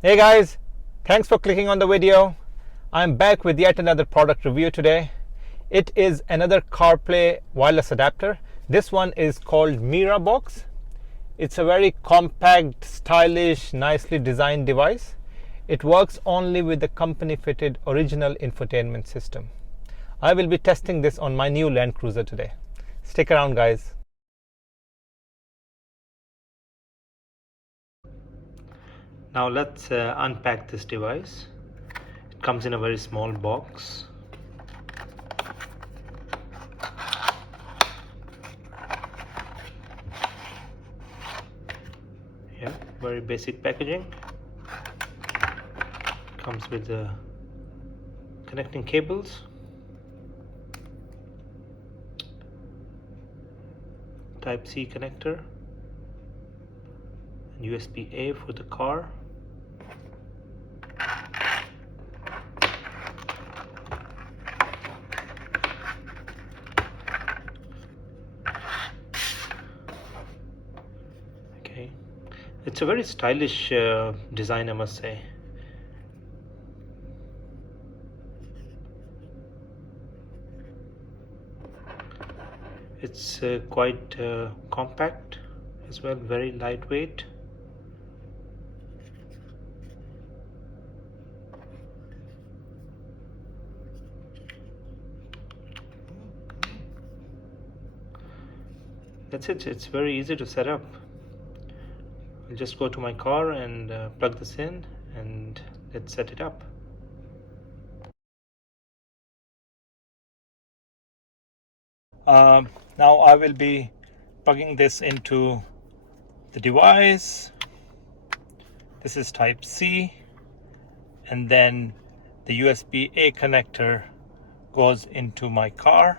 Hey guys, thanks for clicking on the video. I'm back with yet another product review today. It is another CarPlay wireless adapter. This one is called MiraBox. It's a very compact, stylish, nicely designed device. It works only with the company fitted original infotainment system. I will be testing this on my new Land Cruiser today. Stick around guys. Now let's unpack this device. It comes in a very small box. Yeah, very basic packaging. Comes with the connecting cables, Type-C connector, and USB-A for the car. Okay, it's a very stylish design, I must say. It's quite compact as well, very lightweight. That's it, it's very easy to set up. I'll just go to my car and plug this in and let's set it up. Now I will be plugging this into the device. This is Type-C, and then the USB-A connector goes into my car.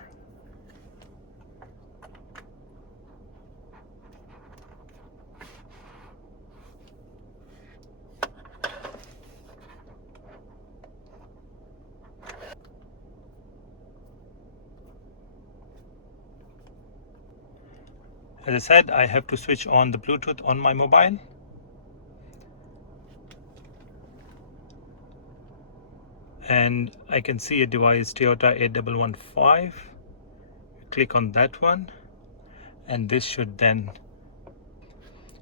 As I said, I have to switch on the Bluetooth on my mobile. And I can see a device, Toyota 8115. Click on that one, and this should then,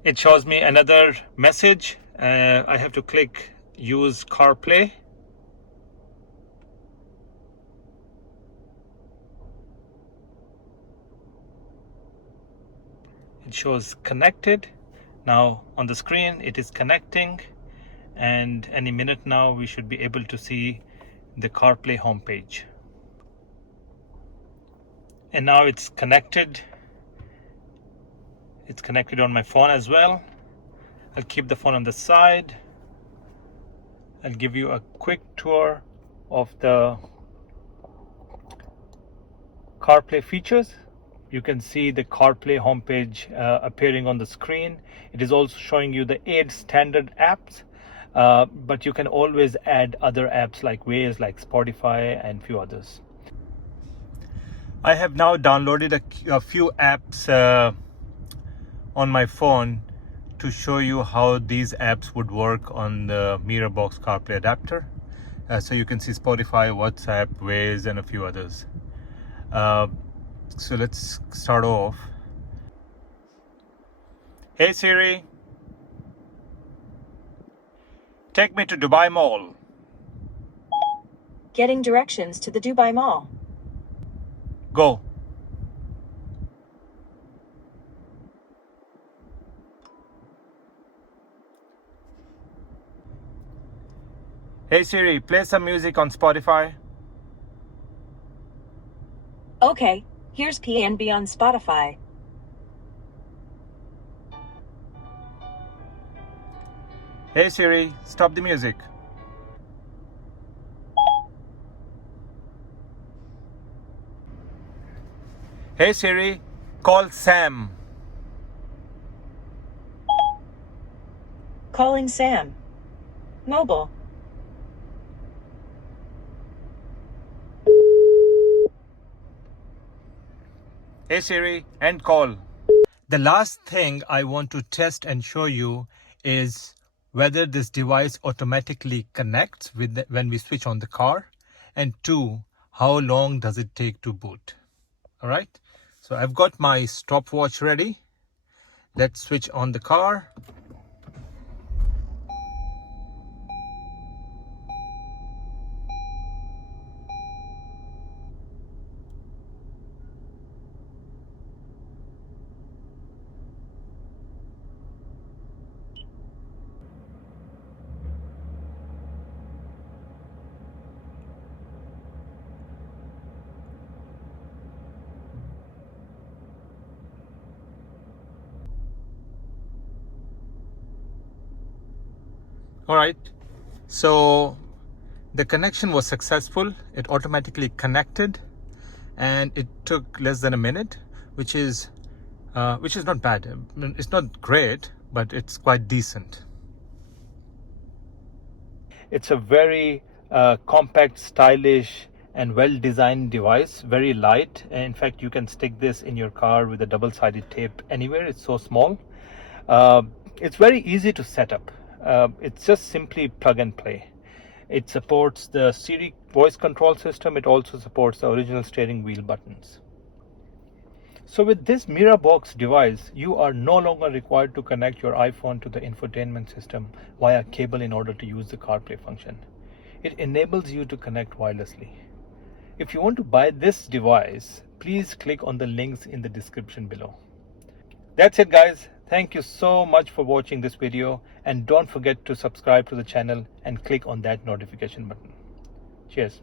it shows me another message. I have to click use CarPlay. It shows connected. Now on the screen it is connecting, and any minute now we should be able to see the CarPlay homepage. And now it's connected. It's connected on my phone as well. I'll keep the phone on the side. I'll give you a quick tour of the CarPlay features. You can see the CarPlay homepage appearing on the screen. It is also showing you the 8 standard apps, but you can always add other apps like Waze, like Spotify, and few others. I have now downloaded a few apps on my phone to show you how these apps would work on the MiraBox CarPlay adapter. So you can see Spotify, WhatsApp, Waze, and a few others. So let's start off. Hey Siri, take me to Dubai Mall. Getting directions to the Dubai Mall. Go. Hey Siri, play some music on Spotify. Okay, here's PNB on Spotify. Hey Siri, stop the music. Hey Siri, call Sam. Calling Sam. Mobile. Hey Siri, end call. The last thing I want to test and show you is whether this device automatically connects when we switch on the car, and 2, how long does it take to boot. All right, so I've got my stopwatch ready. Let's switch on the car. All right, so the connection was successful. It automatically connected and it took less than a minute, which is not bad. I mean, it's not great, but it's quite decent. It's a very compact, stylish and well-designed device, very light. In fact, you can stick this in your car with a double-sided tape anywhere. It's so small. It's very easy to set up. It's just simply plug and play. It supports the Siri voice control system. It also supports the original steering wheel buttons. So with this MiraBox device, you are no longer required to connect your iPhone to the infotainment system via cable in order to use the CarPlay function. It enables you to connect wirelessly. If you want to buy this device, please click on the links in the description below. That's it, guys. Thank you so much for watching this video, and don't forget to subscribe to the channel and click on that notification button. Cheers.